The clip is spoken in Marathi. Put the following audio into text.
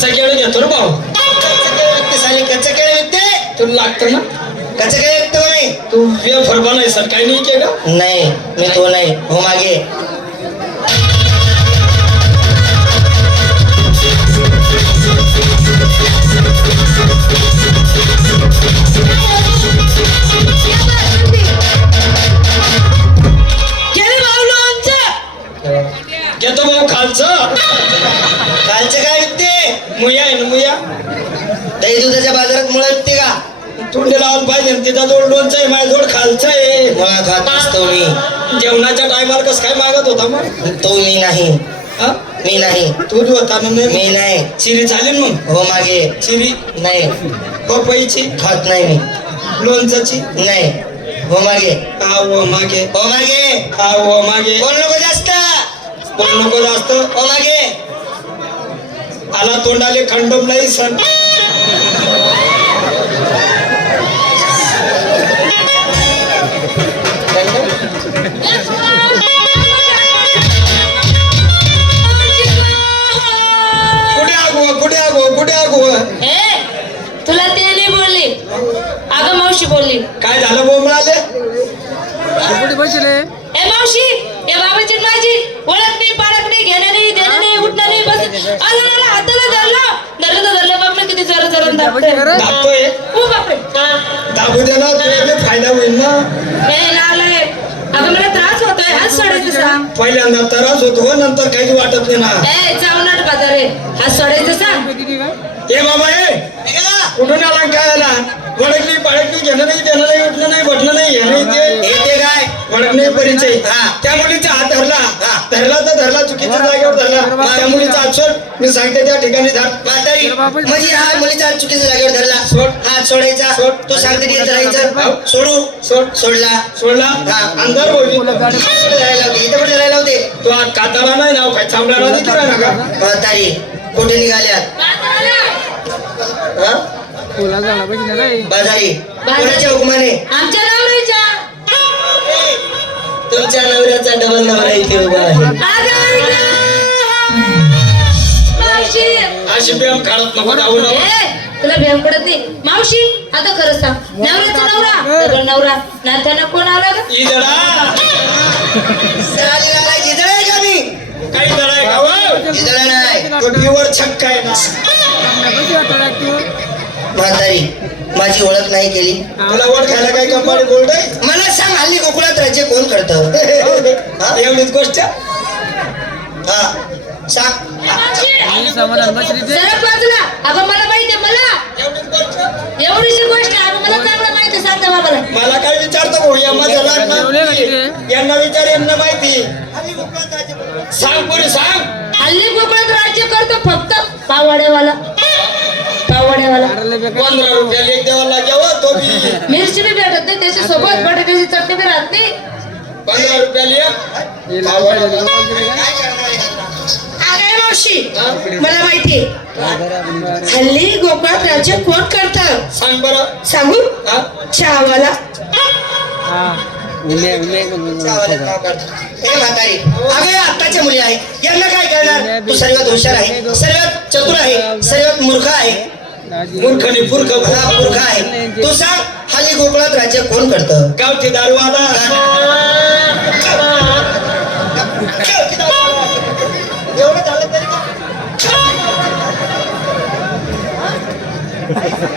कच्चा केळ घेतो रे भाऊ? कच्चं विकते साले कच्चं केळं विकते? तुला लागतं ना? कच्चं केळं विकतो नाही? तू वेफर बनायचं काही नाही केलं नाही मी तो नाही हो मागे. मुया आहे ना मुया? दही दुधाच्या बाजारात मुळा विकते का? तोंडी लावून पाहिजे तिचा जोड लोणचं आहे माझ्या जोड खालचं आहे. मुळा खात नसतो मी. जेवणाच्या टायमाला कसं काय मागत होता मग? तो मी नाही. हा? मी नाही. तू होता ना मी नाही. चिरी झाली ना मग? हो मागे. चिरी? नाही. पपईची खात नाही मी. लोणचाची नाही. हो मागे. हा हो मागे. हो मागे. हा हो मागे. बोल नको जास्त? कोण नको जास्त? हो मागे. आला तोंडाले खंडोम नाही सण ए तुला ते नाही बोलली. अगं मावशी बोलली. काय झालं बोंबळाले ए मावशी या बाबाची माझी. ओळख नाही दाबतोय. दाबतोय. ओ बापरे. दाबू दे ना तुला बी फायदा होईल ना? मला त्रास होतोय. हात सोडायचं सांग. पहिल्यांदा त्रास होतो नंतर काही वाटत नाही ना. ए जाऊ नाट बाजारे. हात सोडायचं सांग. ए बाबा ए. कुठून आला काय आला? वडकली पाडकली घेणं नाही देणं नाही उठणं नाही बटणं नाही हे नाही ते. काय? वडक नाही परिचय. हा. त्या धरला तर धरला चुकीच्या जागेवर धरला. त्या मुलीचा हात सोड मी सांगते त्या ठिकाणी म्हातारी म्हणजे हा मुलीचा चुकीच्या जागेवर धरला. सोड. हात सोडायचा. सोड. तू सांगते तिथे राहायचं. हाव. सोडू. सोड. सोडला. सोडला. हा. अंधार होईल कुठे राहायला होते? इथे कुठे राहायला होते? तो आज काताला नाही नाव काय चांबड्याला नाही तुला ना का म्हातारी कुठे निघाल्यात हा? बाजारी कोणाच्या हुकुमाने? तुमच्या नवऱ्याचा डबल नवरा इथे उभा आहे. अशी काढत नको जाऊ तुला भेम पडत नाही. मावशी आता खरं सांग. नवऱ्याचा नवरा डबल नवरा. नात्यानं कोण आला ग? आहे का मी? काही जिजळ नाही. छक्क आहे. ना म्हातारी. माझी ओळख नाही केली. तुला वर खायला काय कंपाडी बोलत मला सांग हल्ली कोकणात राज्य कोण करतं? हा? एवढीच गोष्ट? हा. सांग. सरक बाजूला. अगं मला माहितीये मला. एवढीच गोष्ट? एवढीशी गोष्ट मला चांगलं माहिती सांगता बाबाला. मला काय विचारतो भाऊ? या माझ्या लग्नात यांना विचार यांना माहिती. सांग पुरी सांग. हल्ली कोकणात राज्य करतो फक्त पावड्यावाला तो मिरची बी भेटत नाही त्याच्यासोबत बटाट्याची चटणी बी राहत नाही. पंधरा? अगं मावशी मला माहिती हल्ली गोकुळात राज्य कोण करत? सांग बरं. सांगू? हा? चहावाला. चावलं नाव काढतो. ए म्हातारी. अगं या आत्ताच्या मुली आहे. यांना काय करणार? तू सर्वात हुशार आहे. सर्वात चतुर आहे. सर्वात मूर्ख आहे. मूर्खनी पुरख हा मूर्ख आहे तू सांग हल्ली गोकुळात राज्य कोण करतं गावठी दारूवाला एवढं झालं तरी का? नाही सांग.